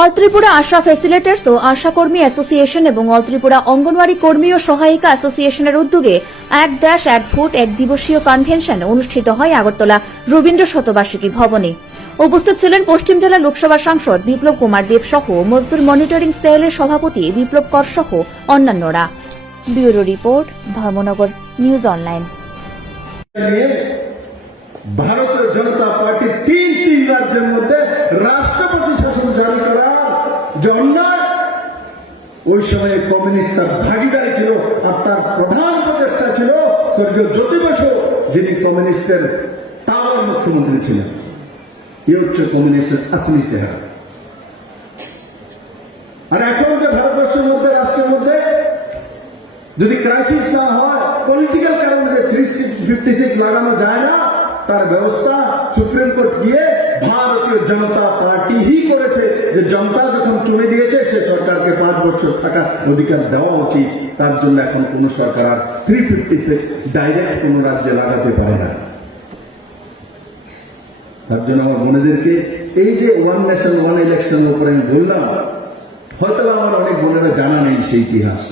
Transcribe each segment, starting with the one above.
All Tripura আশা ফেসিলিটেটস ও আশা কর্মী association এবং all Tripura anganwadi কর্মী ও সহায়িকা অ্যাসোসিয়েশনের উদ্যোগে ১-১ ফুট ১ দিবসীয় কনভেনশন অনুষ্ঠিত হয় আগরতলা রবীন্দ্র শতবার্ষিকী ভবনে। উপস্থিত ছিলেন পশ্চিম জেলা লোকসভা সাংসদ বিপ্লব কুমার দেব সহ মজদুর মনিটরিং সেলের সভাপতি বিপ্লব কর সহ অন্যান্যরা। Bureau report, Dharmanagar news online. ভারতীয় জনতা পার্টি তিন রাজ্যের মধ্যে রাষ্ট্রপতি শাসন জারি করার যে অন্যায়, ওই সময়ে কমিউনিস্ট তার ভাগিদারি ছিল আর তার প্রধান উপদেষ্টা ছিল স্বর্গীয় জ্যোতি বসু, যিনি কমিউনিস্টের তাওয়ার মুখ্যমন্ত্রী ছিলেন। এ হচ্ছে কমিউনিস্টের আসলি চেহারা। আর এখন যে ভারতবর্ষের মধ্যে রাষ্ট্রের মধ্যে যদি ক্রাইসিস না হয়, পলিটিক্যাল কারণে 356 লাগানো যায় না, তার ব্যবস্থা সুপ্রিম কোর্ট গিয়ে ভারতীয় জনতা পার্টি হি করেছে যে জনতা যখন চুনে দিয়েছে সে সরকারকে 5 বছর থাকার অধিকার দেওয়া উচিত। তার জন্য এখন কোন সরকার আর 356 ডাইরেক্ট কোন রাজ্যে লাগাতে পারে না। তার জন্য আমার বোনেদেরকে এই যে ওয়ান নেশন ওয়ান ইলেকশনের উপরে আমি বললাম, হয়তো আমার অনেক বোনেরা জানা নেই সেই ইতিহাস।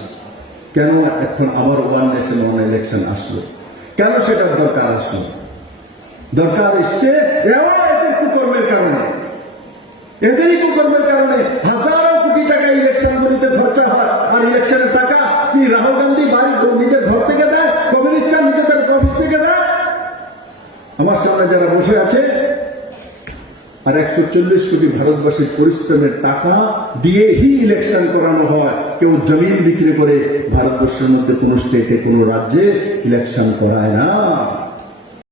কেন এখন আবার ওয়ান নেশন ওয়ান ইলেকশন আসলো, কেন সেটার দরকার আসলো? দরকার এসছে এদের কুকর্মের কারণে, এদেরই কুকর্মের কারণে হাজারো কোটি টাকা ইলেকশনগুলিতে খরচা হয়। আর ইলেকশনের টাকা কি রাহুল গান্ধী বাড়ি নিজের ঘর থেকে দেয়, কমিউনিস্টরা নিজেদের অফিস থেকে দেয়? আমার সামনে যারা বসে আছে, আর 140 কোটি ভারতবাসীর পরিশ্রমের টাকা দিয়ে হি ইলেকশন করানো হয়। কেউ জমিন বিক্রি করে ভারতবর্ষের মধ্যে কোন স্টেটে কোন রাজ্যে ইলেকশন করায় না।